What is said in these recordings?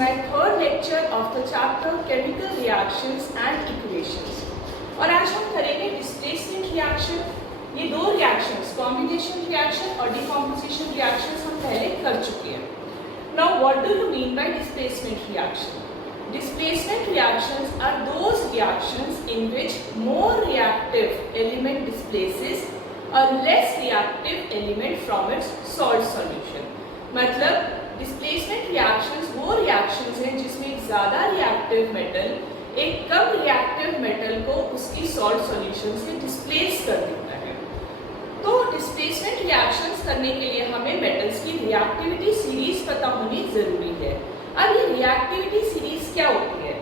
my third lecture of the chapter Chemical Reactions and Equations. और आज हम करेंगे डिस्प्लेसमेंट रिएक्शन। ये दो रिएक्शंस, कॉम्बिनेशन रिएक्शन और डिकम्पोजिशन रिएक्शंस हम पहले कर चुके हैं। Now what do you mean by displacement reaction? Displacement reactions are those reactions in which more reactive element displaces a less reactive element from its salt solution. मतलब displacement reactions वो reactions हैं जिसमें ज़्यादा रिएक्टिव मेटल एक कम reactive metal को उसकी salt solution से displace कर देता है। तो डिस्प्लेसमेंट रिएक्शंस करने के लिए हमें मेटल्स की रिएक्टिविटी सीरीज पता होनी जरूरी है। अब ये रिएक्टिविटी सीरीज क्या होती है?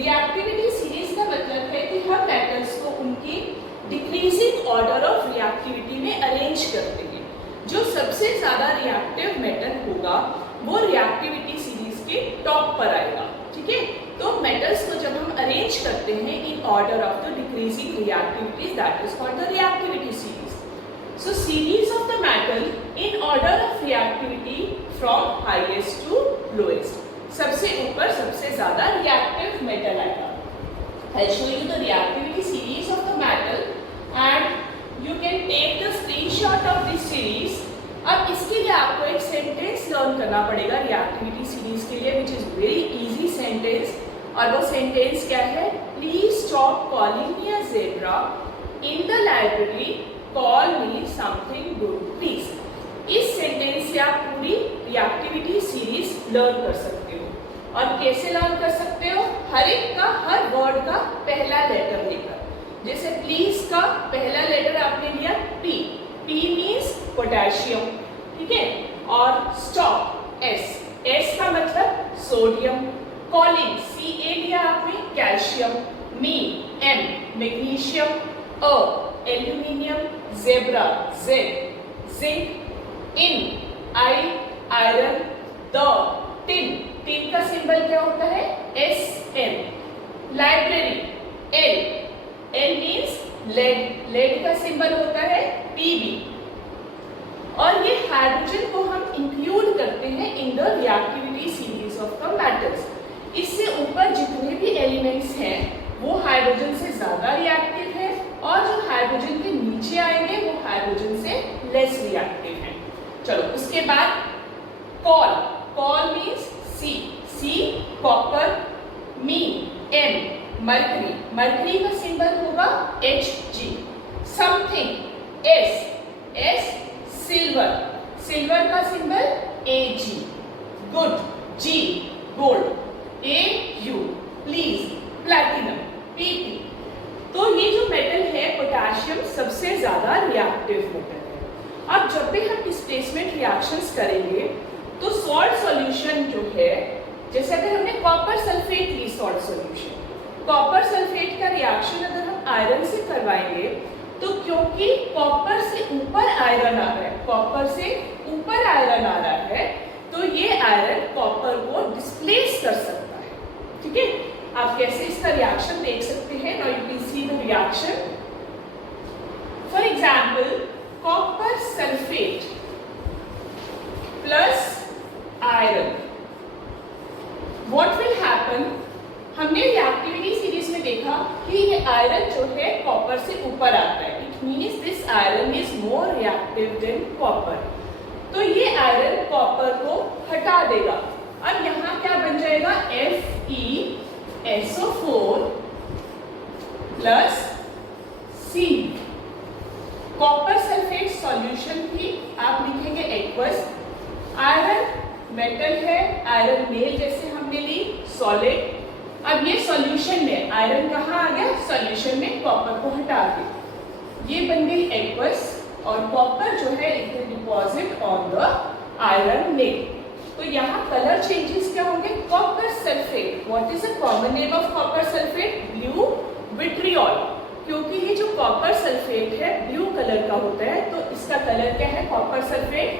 रिएक्टिविटी सीरीज का मतलब है कि हम मेटल्स को उनकी डिक्रीजिंग ऑर्डर ऑफ रिएक्टिविटी में अरेंज करते हैं। जो सबसे ज्यादा रिएक्टिव मेटल होगा वो रिएक्टिविटी सीरीज के टॉप पर आएगा। ठीक है, तो मेटल्स को जब हम अरेंज करते हैं in order of the decreasing reactivities, that is called the reactivity series. So series of the metal in order of reactivity from highest to lowest. सबसे ऊपर सबसे ज्यादा रिएक्टिव मेटल आएगा। I'll show you the reactivity series of the metal and you can take the screenshot of this series. अब इसके लिए आपको एक सेंटेंस लर्न करना पड़ेगा रिएक्टिविटी सीरीज के लिए, which is very easy sentence. और वो सेंटेंस क्या है? Please stop calling me a zebra in the library, call me something good please. इस सेंटेंस से आप पूरी रिएक्टिविटी सीरीज लर्न कर सकते हो। और कैसे लर्न कर सकते हो? हर एक का, हर वर्ड का पहला लेटर लेकर। जैसे प्लीज का पहला लेटर आपने लिया पी, पी मीन्स पोटेशियम, ठीक है। और स्टॉप एस, एस का मतलब सोडियम। कॉलिंग सी ए लिया आपने calcium. Me M magnesium. A aluminium. Zebra Z zinc. In I iron. The tin, tin का सिंबल क्या होता है? S N. Library L, L means lead, lead का symbol होता है पीबी। और ये हाइड्रोजन को हम इंक्लूड करते हैं in the reactivity series of the metals. इससे ऊपर जितने भी एलिमेंट्स हैं वो हाइड्रोजन से ज्यादा रिएक्टिव है और जो हाइड्रोजन के नीचे आएंगे वो हाइड्रोजन से लेस रिएक्टिव हैं। चलो उसके बाद call, call means C, C copper. मी एम मर्करी, मर्करी का सिंबल होगा H G. Something S, S silver, silver का symbol A G. Good G gold. A U please platinum P P. तो ये जो मेटल है पोटेशियम सबसे ज्यादा रिएक्टिव मेटल है। अब जब भी हम डिस्प्लेसमेंट रिएक्शंस करेंगे तो सॉल्ट सॉल्यूशन जो है, जैसे अगर हमने कॉपर सल्फेट ली सॉल्ट सॉल्यूशन, कॉपर सल्फेट का रिएक्शन अगर हम आयरन से करवाएंगे तो क्योंकि कॉपर से ऊपर आयरन आ रहा है, कॉपर से ऊपर आयरन आ रहा है, तो ये आयरन कॉपर को डिस्प्लेस कर सकता है। ठीक है, आप कैसे इसका रिएक्शन देख सकते हैं? Now you can see the reaction. For example copper sulphate plus iron, what will happen? हमने रिएक्टिविटी सीरीज में देखा कि ये आयरन जो है कॉपर से ऊपर आता है। It means this iron is more reactive than copper. तो ये आयरन कॉपर को हटा देगा। अब यहाँ क्या बन जाएगा? FeSO4 प्लस सी। कॉपर सल्फेट सॉल्यूशन थी, आप लिखेंगे एक्वस। आयरन मेटल है, आयरन मेल जैसे हमने ली सॉलिड। अब ये सॉल्यूशन में आयरन कहाँ आ गया? सॉल्यूशन में कॉपर को हटा के ये बन गई एक्वस और कॉपर जो है it will deposit on the iron nail. तो यहाँ कलर चेंजेस क्या होंगे? Copper sulphate, what is the common name of copper sulphate? Blue vitriol. क्योंकि ये जो कॉपर सल्फेट है ब्लू कलर का होता है, तो इसका कलर क्या है? Copper sulphate,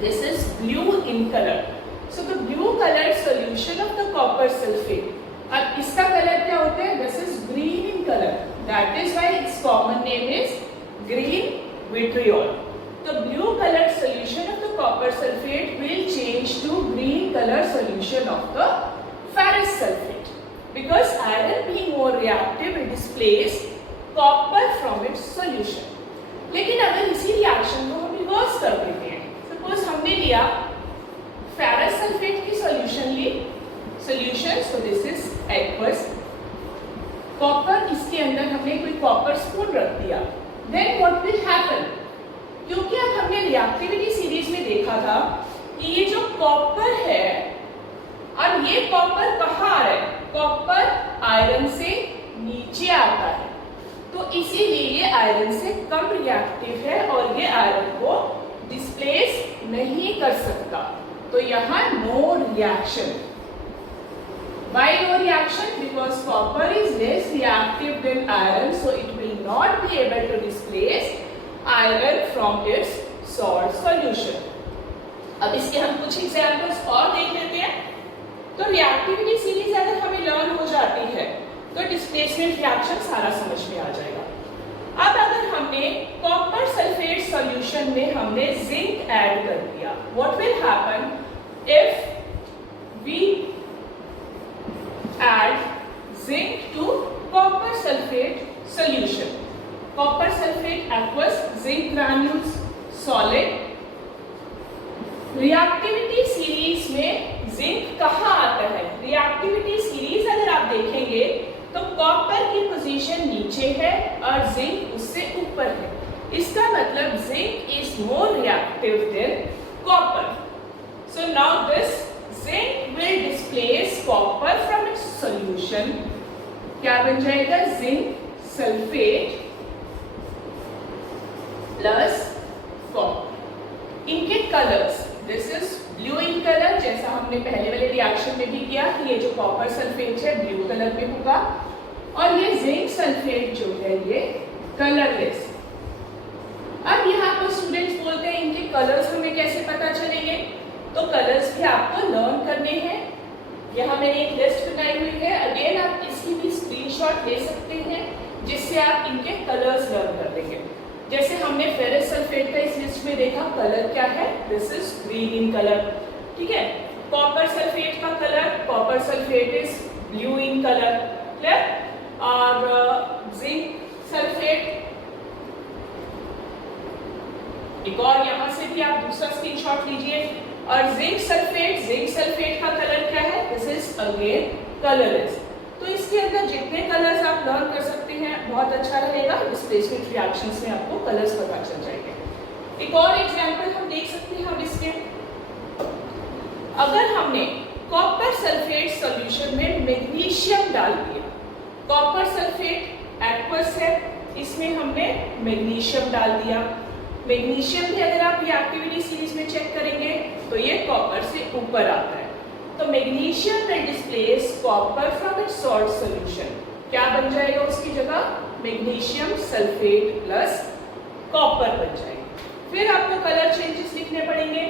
this is blue in colour. So the blue colored solution of the copper sulfate. अब इसका कलर क्या होता है? This is green in color. That is why its common name is green vitriol. the blue colored solution of the copper sulfate will change to green colored solution of the ferrous sulfate, because iron being more reactive will displace copper from its solution. लेकिन अगर इसी reaction को हम reverse कर देते हैं, suppose हमने लिया फेरस सल्फेट की सॉल्यूशन ली, solution, so this is aqueous, copper इसके अंदर हमने कोई कॉपर स्पून रख दिया, देन व्हाट विल हैपन, क्योंकि अब हमने रिएक्टिविटी सीरीज में देखा था कि ये जो कॉपर है, अब ये कॉपर कहाँ आ रहा है, कॉपर आयरन से नीचे आता है, तो इसीलिए ये आयरन से कम रिएक्टिव है और ये आयरन को डिस्प्लेस नहीं कर सकता, तो यहाँ no reaction. Why no reaction? Because copper is less reactive than iron, so it will not be able to displace iron from its salt solution. अब इसके हम कुछ एग्जाम्पल्स और देख लेते हैं. तो रिएक्टिविटी सीरीज अगर हमें लर्न हो जाती है तो डिस्प्लेसमेंट रिएक्शन सारा समझ में आ जाएगा. अब अगर हमने कॉपर सल्फेट सॉल्यूशन में हमने जिंक ऐड कर दिया, what will happen if we add zinc to copper sulfate solution. Copper sulfate aqueous, zinc granules solid. Reactivity series में जिंक कहाँ आता है? रिएक्टिविटी सीरीज अगर आप देखेंगे तो कॉपर की पोजीशन नीचे है और जिंक उससे ऊपर है. इसका मतलब zinc is more reactive than copper. So now this zinc will displace copper from its solution. क्या बन जाएगा? zinc sulfate plus copper. इनके colours, this is blue in colour, जैसा हमने पहले वाले रिएक्शन में भी किया कि ये जो कॉपर सल्फेट है ब्लू कलर में होगा, और ये जिंक सल्फेट जो है ये कलरलेस. अब यहाँ पर स्टूडेंट्स बोलते हैं इनके कलर्स हमें कैसे पता चलेंगे? तो कलर्स भी आपको लर्न करने हैं. यहाँ मैंने एक लिस्ट बनाई हुई है, अगेन आप इसकी भी स्क्रीनशॉट ले सकते हैं जिससे आप इनके कलर्स लर्न कर लेंगे. जैसे हमने फेरस सल्फेट का इस लिस्ट में देखा, कलर क्या है? This is green in colour. ठीक है. कॉपर सल्फेट का colour, copper sulphate is blue in colour. Clear? और जिंक सल्फेट, एक और यहाँ से भी आप दूसरा स्क्रीनशॉट लीजिए. और जिंक सल्फेट का कलर क्या है? This is again colourless. तो इसके अंदर जितने कलर्स आप लर्न कर सकते हैं बहुत अच्छा रहेगा. डिस्प्लेसमेंट रिएक्शंस में आपको कलर्स पता चल जाएंगे. एक और एग्जांपल हम देख सकते हैं. अब इसके अगर हमने कॉपर सल्फेट सॉल्यूशन में मैग्नीशियम डाल दिया, कॉपर सल्फेट एक्वस है, इसमें हमने मैग्नीशियम डाल दिया. मैग्नीशियम भी अगर आप रिएक्टिविटी सीरीज में चेक करेंगे तो ये कॉपर से ऊपर आता है, तो magnesium will displace copper from its salt solution. क्या बन जाएगा उसकी जगह? मैग्नीशियम सल्फेट प्लस कॉपर बन जाएगा. फिर आपको कलर चेंजेस लिखने पड़ेंगे.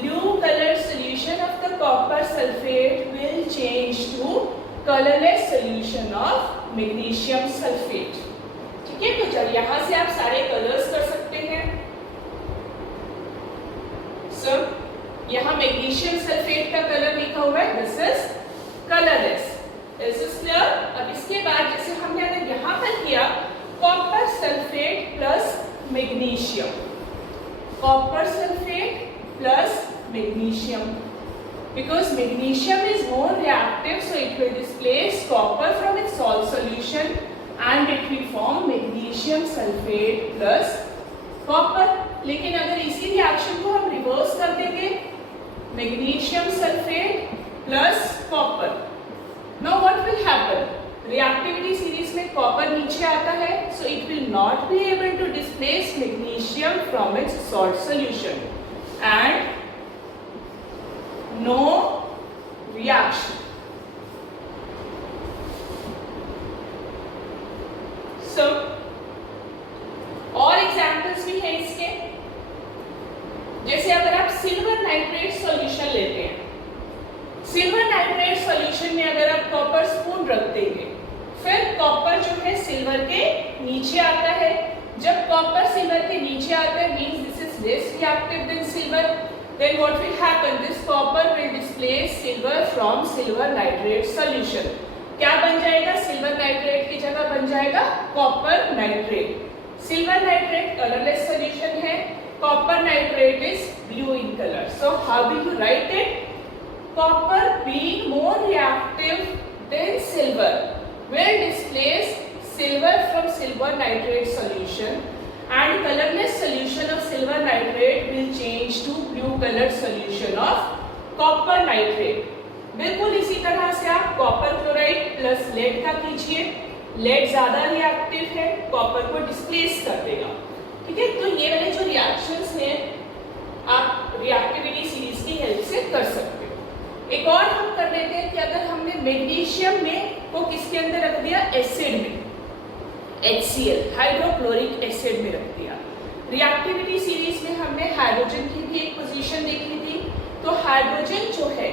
Blue colour solution of the copper sulphate will change to colourless solution of magnesium sulphate. ठीक है. तो चल यहाँ से आप सारे कलर्स कर सकते हैं. यहाँ मैग्नीशियम सल्फेट का कलर लिखा हुआ है, this is colourless. This is clear. अब इसके बाद जैसे हमने अगर यहाँ पर किया copper sulphate plus magnesium, copper sulphate plus magnesium, because magnesium is more reactive, so it will displace copper from its salt solution and it will form magnesium sulfate plus copper. लेकिन अगर इसी रिएक्शन को हम reverse कर देंगे, magnesium sulphate plus copper, now what will happen? Reactivity series में copper नीचे आता है, so it will not be able to displace magnesium from its salt solution and no reaction. So और एग्जाम्पल्स भी हैं इसके. जैसे अगर आप सिल्वर नाइट्रेट सॉल्यूशन लेते हैं, सिल्वर नाइट्रेट सॉल्यूशन में अगर आप कॉपर स्पून रख देंगे, फिर कॉपर जो है सिल्वर के नीचे आता है. जब कॉपर सिल्वर के नीचे आता है means this is reactive than silver, then what will happen? This copper will displace silver from silver nitrate solution. क्या बन जाएगा? सिल्वर नाइट्रेट की जगह बन जाएगा copper nitrate. Silver nitrate colourless solution है, copper nitrate is blue in colour. So how will you write it? Copper being more reactive than silver will displace silver from silver nitrate solution, and colorless solution of silver nitrate will change to blue colored solution of copper nitrate. बिल्कुल इसी तरह से आप copper chloride plus lead का कीजिए. Lead ज्यादा reactive है, copper को डिस्प्लेस कर देगा. ठीक है, तो ये वाले जो रिएक्शंस हैं आप रिएक्टिविटी सीरीज की हेल्प से कर सकते हो. एक और हम कर लेते हैं कि अगर हमने मैग्नीशियम में को किसके अंदर रख दिया? एसिड में, HCl हाइड्रोक्लोरिक एसिड में रख दिया. रिएक्टिविटी सीरीज में हमने हाइड्रोजन की भी एक पोजीशन देखी थी. तो हाइड्रोजन जो है,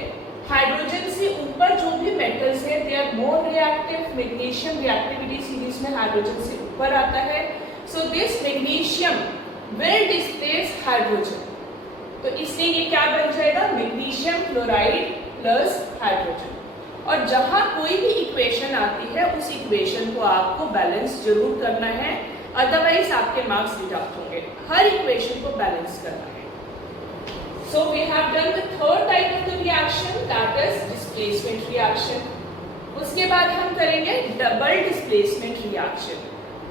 हाइड्रोजन से ऊपर जो भी मेटल्स है they are more reactive. Magnesium reactivity series में हाइड्रोजन से ऊपर आता है. So this magnesium will displace hydrogen. तो इसलिए ये क्या बन जाएगा? Magnesium chloride plus hydrogen. और जहां कोई भी इक्वेशन आती है उस इक्वेशन को आपको बैलेंस जरूर करना है, अदरवाइज आपके मार्क्स डिडक्ट होंगे. हर इक्वेशन को बैलेंस करना है. So we have done the third type of the reaction, that is displacement reaction. उसके बाद हम करेंगे double displacement reaction.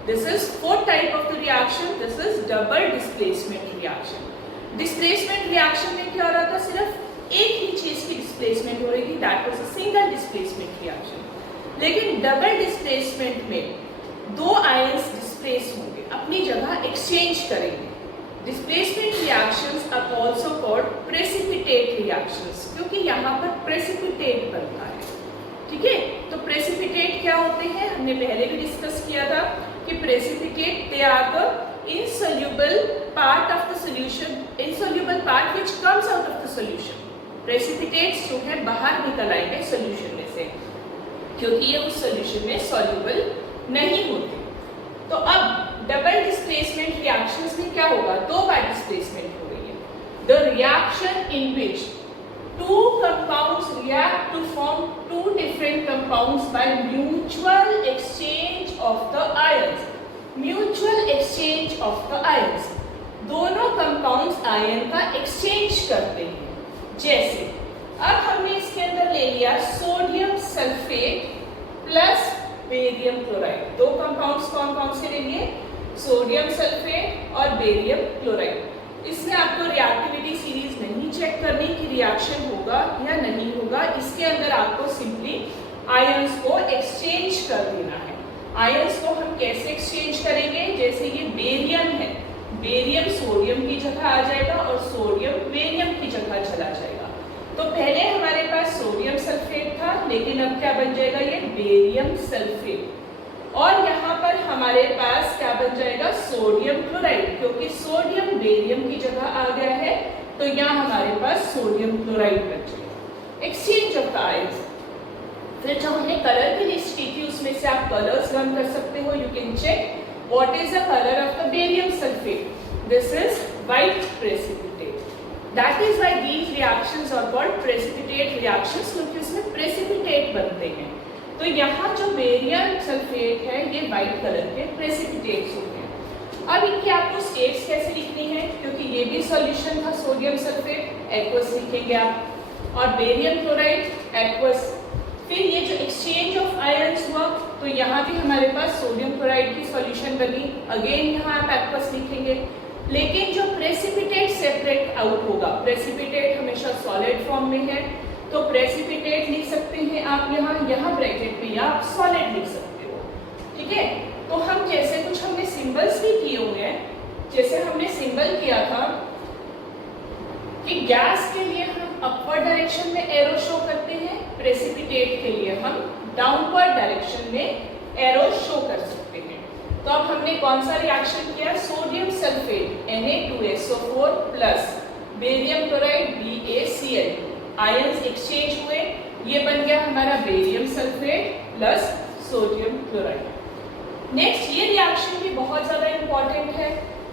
This is fourth type of the reaction. This is double displacement reaction. Displacement reaction में क्या हो रहा था? सिर्फ एक ही चीज की डिस्प्लेसमेंट हो रही थी, that was a single displacement reaction. लेकिन डबल डिस्प्लेसमेंट में दो आयंस डिस्प्लेस होंगे, अपनी जगह एक्सचेंज करेंगे. Displacement reactions are also called precipitate reactions, क्योंकि यहाँ पर प्रेसिपिटेट बनता है. ठीक है, तो प्रेसिपिटेट क्या होते हैं? हमने पहले भी डिस्कस किया था कि precipitate they are the insoluble part of the solution, insoluble part which comes out of the solution. Precipitates जो है बाहर निकल आएंगे solution में से, क्योंकि ये उस solution में soluble नहीं होते. तो अब डबल डिस्प्लेसमेंट रिएक्शंस में क्या होगा? दो बार डिस्प्लेसमेंट हो रही है. The reaction in which two compounds react to form two different compounds by mutual exchange of the ions. Mutual exchange of the ions. दोनों कंपाउंड्स आयन का एक्सचेंज करते हैं. जैसे अब हमने इसके अंदर ले लिया sodium sulphate plus barium chloride. दो कंपाउंड्स कौन कौन से ले लिए? सोडियम सल्फेट और बेरियम क्लोराइड. इसमें आपको रिएक्टिविटी सीरीज नहीं चेक करनी कि रिएक्शन होगा या नहीं होगा. इसके अंदर आपको सिंपली आयंस को एक्सचेंज कर देना है. आयंस को हम कैसे एक्सचेंज करेंगे? जैसे ये बेरियम है, बेरियम सोडियम की जगह आ जाएगा और सोडियम बेरियम की जगह चला जाएगा. तो पहले हमारे पास सोडियम सल्फेट था, लेकिन अब क्या बन जाएगा? ये बेरियम सल्फेट. और यहाँ पर हमारे पास क्या बन जाएगा? सोडियम क्लोराइड, क्योंकि सोडियम बेरियम की जगह आ गया है तो यहाँ हमारे पास सोडियम क्लोराइड बन जाएगा. Exchange of the ions. फिर जो हमने कलर की लिस्ट की थी उसमें से आप कलर्स लर्न कर सकते हो. You can check what is the colour of the barium sulphate. This is white precipitate. That is why these reactions are called precipitate reactions, क्योंकि उसमें प्रेसिपिटेट बनते हैं. तो यहाँ जो बेरियम सल्फेट है ये व्हाइट कलर के प्रेसिपिटेट्स होते हैं. अब इनकी आपको स्टेट्स कैसे लिखनी है? क्योंकि ये भी सॉल्यूशन था सोडियम सल्फेट, एक्वस लिखेंगे आप, और बेरियम क्लोराइड एक्वस. फिर ये जो एक्सचेंज ऑफ आयंस हुआ तो यहाँ भी हमारे पास सोडियम क्लोराइड की सॉल्यूशन बनी, अगेन यहाँ आप एक्वस लिखेंगे. लेकिन जो प्रेसिपिटेट सेपरेट आउट होगा, प्रेसिपिटेट हमेशा सॉलिड फॉर्म में है तो प्रेसिपिटेट लिख सकते हैं आप यहाँ ब्रैकेट में, या आप सॉलिड लिख सकते हो. ठीक है, तो हम जैसे कुछ हमने सिंबल्स भी किए हुए हैं. जैसे हमने सिंबल किया था कि गैस के लिए हम अपवर्ड डायरेक्शन में एरो शो करते हैं, प्रेसिपिटेट के लिए हम डाउनवर्ड डायरेक्शन में एरो शो कर सकते हैं. तो अब हमने कौन सा रिएक्शन किया? Sodium sulphate Na2SO4 plus barium chloride BaCl. Ions exchange हुए, ये बन गया हमारा barium sulphate plus sodium chloride. Next ये रिएक्शन भी बहुत ज्यादा इंपॉर्टेंट है.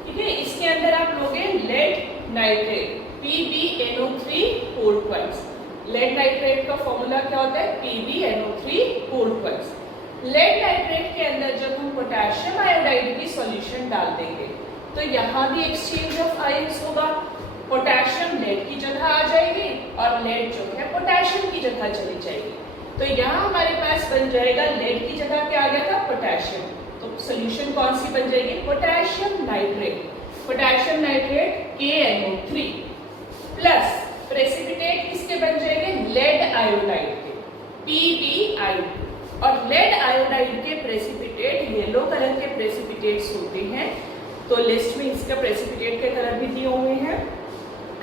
ठीक है, इसके अंदर आप लोगे lead nitrate PbNO3 poured twice। Lead nitrate का फॉर्मूला क्या होता है? PbNO3 poured twice। Lead nitrate के अंदर जब हम पोटेशियम आयोडाइड की सॉल्यूशन डाल देंगे तो यहाँ भी एक्सचेंज ऑफ आयंस होगा। पोटेशियम लेड की जगह आ जाएगी और लेड जो है पोटेशियम की जगह चली जाएगी। तो यहाँ हमारे पास बन जाएगा, लेड की जगह क्या आ गया था? पोटेशियम। तो सोल्यूशन कौन सी बन जाएगी? Potassium nitrate. Potassium nitrate KNO3 plus precipitate किसके बन जाएंगे? लेड आयोडाइड के PbI। और लेड आयोडाइड के प्रेसिपिटेट येलो कलर के प्रेसिपिटेट्स होते हैं, तो लिस्ट में इसका प्रेसिपिटेट के कलर भी दिए हुए हैं।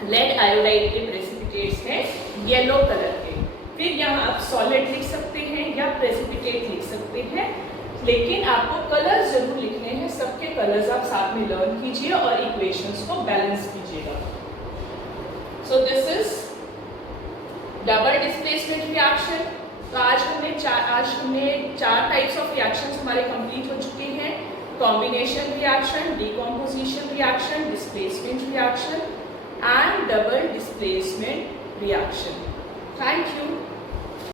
लेड आयोडाइड के प्रेसिपिटेट्स हैं येलो कलर के। फिर यहाँ आप सॉलिड लिख सकते हैं या प्रेसिपिटेट लिख सकते हैं, लेकिन आपको कलर्स जरूर लिखने हैं। सबके कलर्स आप साथ में लर्न कीजिए और इक्वेशंस को बैलेंस कीजिएगा। सो this is double displacement reaction. तो आज हमने चार टाइप्स ऑफ रिएक्शंस हमारे कंप्लीट हो चुके हैं। Combination reaction, decomposition reaction, displacement reaction and double displacement reaction. Thank you.